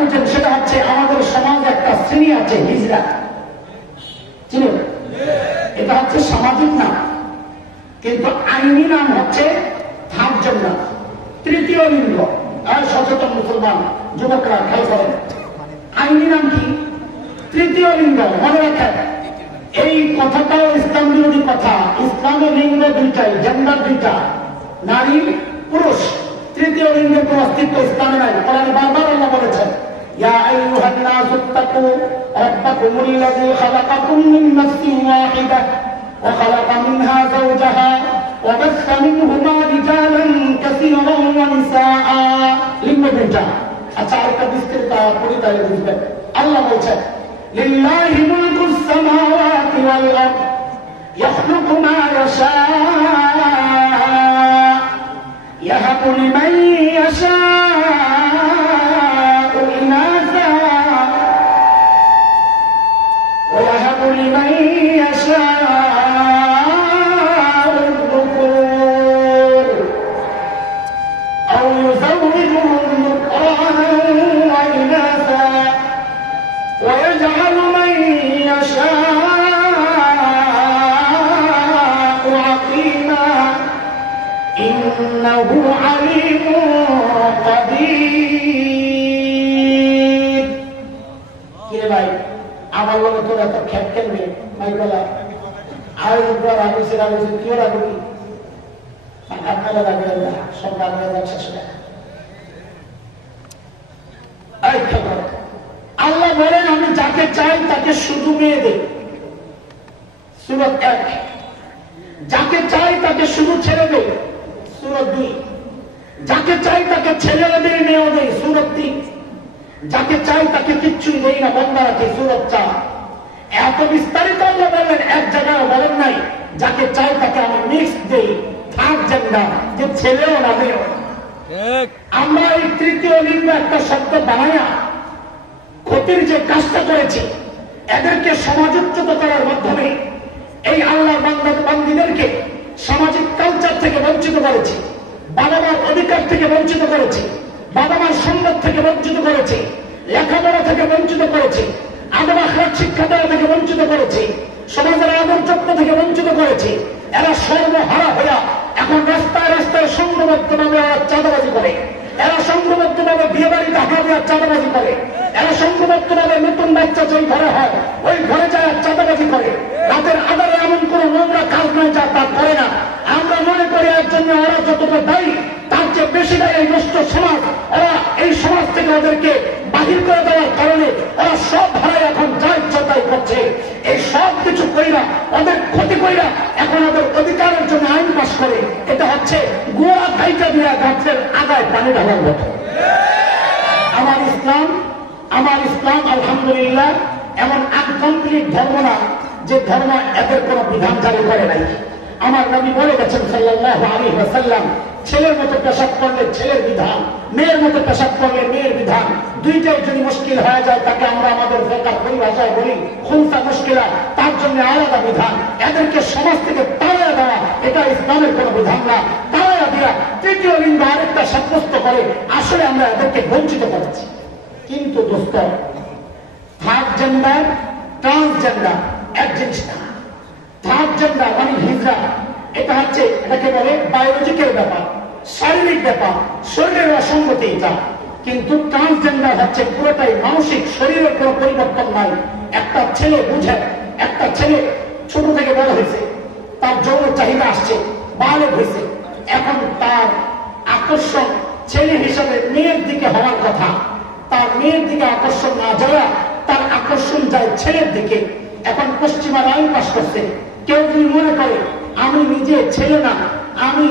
বুঝেন, সেটা হচ্ছে আমাদের সমাজে একটা শ্রেণী আছে হিজড়া, চিনেন? এটা হচ্ছে সামাজিক নাম, কিন্তু আইনি নাম হচ্ছে থার্ড জেন্ডার, তৃতীয় লিঙ্গ। আর সচেতন মুসলমান যুবকরা খেয়াল করেন, আইনি নাম কি? তৃতীয় লিঙ্গ। মনে রাখেন, এই কথাটাও ইসলাম বিরোধী কথা। ইসলামের লিঙ্গ দুইটাই, জেন্ডার দুইটা, নারী পুরুষ। তৃতীয় লিঙ্গের কোন অস্তিত্ব ইসলামে নাই। কোরআনে বারবার আল্লাহ বলেছেন, ইয়া আইয়ুহান নাসু তাকু রাব্বাকুমুল্লাযী খালাকাকুম মিন নাফসিন ওয়াহিদাহ ওয়া খালাকা মিনহা যাওজাহা ওয়া বাসসা মিনহুমা রিজালান কাসীরান ওয়া নিসাআ। লিঙ্গ দুইটা। আচ্ছা, আরেকটা বিস্তারিত পড়ি তাহলে বুঝবেন। আল্লাহ বলছেন, লিল্লাহি মুলকুস সামাওয়াতি ওয়াল আরদ ইয়াখলুকু মা ইয়াশা يهب لمن يشاء إناثا ويهب لمن يشاء الذكور أو يزوجهم ذكرانا وإناثا ويجعل من يشاء عقيما إنه عليم قدير। কিরে ভাই, আমার লগে তোর এত খেপ খেলবে মাইকলা আর একবার আমি সেরা বলছি কি ওরা কি আপনারা লাগবে না, সব লাগবে যাচ্ছে সেটা। আল্লাহ বলেন, আমি যাকে চাই তাকে শুধু মেয়ে দেই, সূরা 1। যাকে চাই তাকে শুধু ছেড়ে দেই, সূরা 2। যাকে চাই তাকে ছেড়ে দেই, মেয়েও দেই, সূরা 3। যাকে চাই তাকে কিচ্ছুই দেই না, বন্ধ রাখি, সূরা 4। এত বিস্তারিত আল্লাহ বলেন, এক জায়গায় বলেন নাই যাকে চাই তাকে আমি মিক্স দেই, থার্ড জেন্ডার, যে ছেলেও না মেয়েও। আমরা এই তৃতীয় লিঙ্গ একটা শব্দ বানাইয়া ক্ষতির যে কাজটা করেছি, এদেরকে সমাজোচ্যুত করার মাধ্যমে এই আল্লাহর বান্দাদেরকে সামাজিক কালচার থেকে বঞ্চিত করেছি, বাবা মার অধিকার থেকে বঞ্চিত করেছি, বাবা মার সম্পদ থেকে বঞ্চিত করেছি, লেখাপড়া থেকে বঞ্চিত করেছি, আদব আখলাক শিক্ষা দেওয়া থেকে বঞ্চিত করেছি, সমাজের আদর যত্ন থেকে বঞ্চিত করেছি। এরা সর্বহারা হইয়া এখন রাস্তায় রাস্তায় সংঘবদ্ধভাবে চাঁদাবাজি করে, এরা সংঘবদ্ধভাবে বিয়ে বাড়িতে হাত দেওয়ার চাঁদাবাজি করে, এরা সংঘবদ্ধভাবে নতুন বাচ্চা যেই ঘরে হয় ওই ঘরে যায় চাঁদাবাজি করে। রাতের আধারে এমন কোন নোংরা কাজ নয় যা তা করে না। আমরা মনে করি এর জন্য ওরা যতটা দায়ী, তার চেয়ে বেশি দায়ী এই নষ্ট সমাজ। ওরা এই সমাজ থেকে ওদেরকে বাহির করে দেওয়ার কারণে ওরা সব ভাড়ায় এখন যা ইচ্ছা তাই করছে। এই সব কিছু কইরা ওদের ক্ষতি কইরা এখন ওদের অধিকারের জন্য আইন পাস করে। এটা হচ্ছে গোড়া কাইটা দিয়া গাছের আগায় পানি ঢালার মতো। আমার ইসলাম আলহামদুলিল্লাহ এমন আন্তরিক ধর্ম না যে ধর্ম এদের কোন বিধান জারি করে নাই। আমার নবী বলে গেছেন সাল্লাল্লাহু আলাইহি ওয়াসাল্লাম, ছেলের মতো পেশাব করলে ছেলের বিধান, মেয়ের মতো পেশাব করলে মেয়ের বিধান। দুইটাই যদি মুশকিল হয়ে যায় তাকে আমরা আমাদের ফিকহ পরিভাষায় বলি খুনসা মুশকিলা, তার জন্য আলাদা বিধান। এদেরকে সমাজ থেকে তাড়িয়ে দেওয়া এটা ইসলামের কোন বিধান না। তাড়িয়ে দেওয়া তৃতীয় লিঙ্গ আরেকটা সাব্যস্ত করে আসলে আমরা এদেরকে বঞ্চিত করছি। কিন্তু দোস্ত, থার্ড জেন্ডার, ট্রান্সজেন্ডার এক জিনিস না। থার্ড জেন্ডার মানে হিজড়া, এটা হচ্ছে এটাকে বলে বায়োলজিক্যাল ব্যাপার, শারীরিক ব্যাপার, শরীরের অসঙ্গতি এটা। কিন্তু ট্রান্সজেন্ডার হচ্ছে পুরোটাই মানসিক, শরীরের কোনো পরিবর্তন নাই। একটা ছেলে বুঝে, একটা ছেলে ছোট থেকে বড় হয়েছে, তার যৌন চাহিদা আসছে, বালেগ হয়েছে, এখন তার আকর্ষণ ছেলে হিসাবে মেয়ের দিকে হওয়ার কথা, তার মেয়ের দিকে আকর্ষণ না যায়, তার আকর্ষণ যায় ছেলের দিকে। এখন পশ্চিমা আইন পাস করছে, কেউ যদি মনে করে আমি নিজে ছেলে না আমি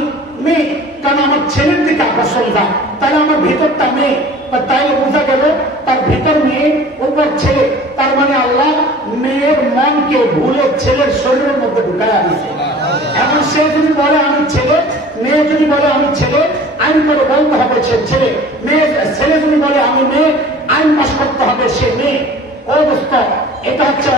মেয়ে, কারণ আমার ছেলের দিকে আকর্ষণ যায়, তাহলে আমার ভেতরটা মেয়ে, তাইলে বোঝা গেল তার ভেতর মেয়ে উপর ছেলে। তার মানে আল্লাহ মেয়ের মনকে ভুলে ছেলের শরীরের মধ্যে ঢুকায় দিচ্ছে। এখন সে যদি বলে আমি ছেলে, মেয়ে যদি বলে আমি ছেলে, আইন করে বলতে হবে সে ছেলে। মেয়ে ছেলে যদি বলে আমি মেয়ে, আইন পাস করতে হবে সে মেয়ে। ও দোস্ত, এটা হচ্ছে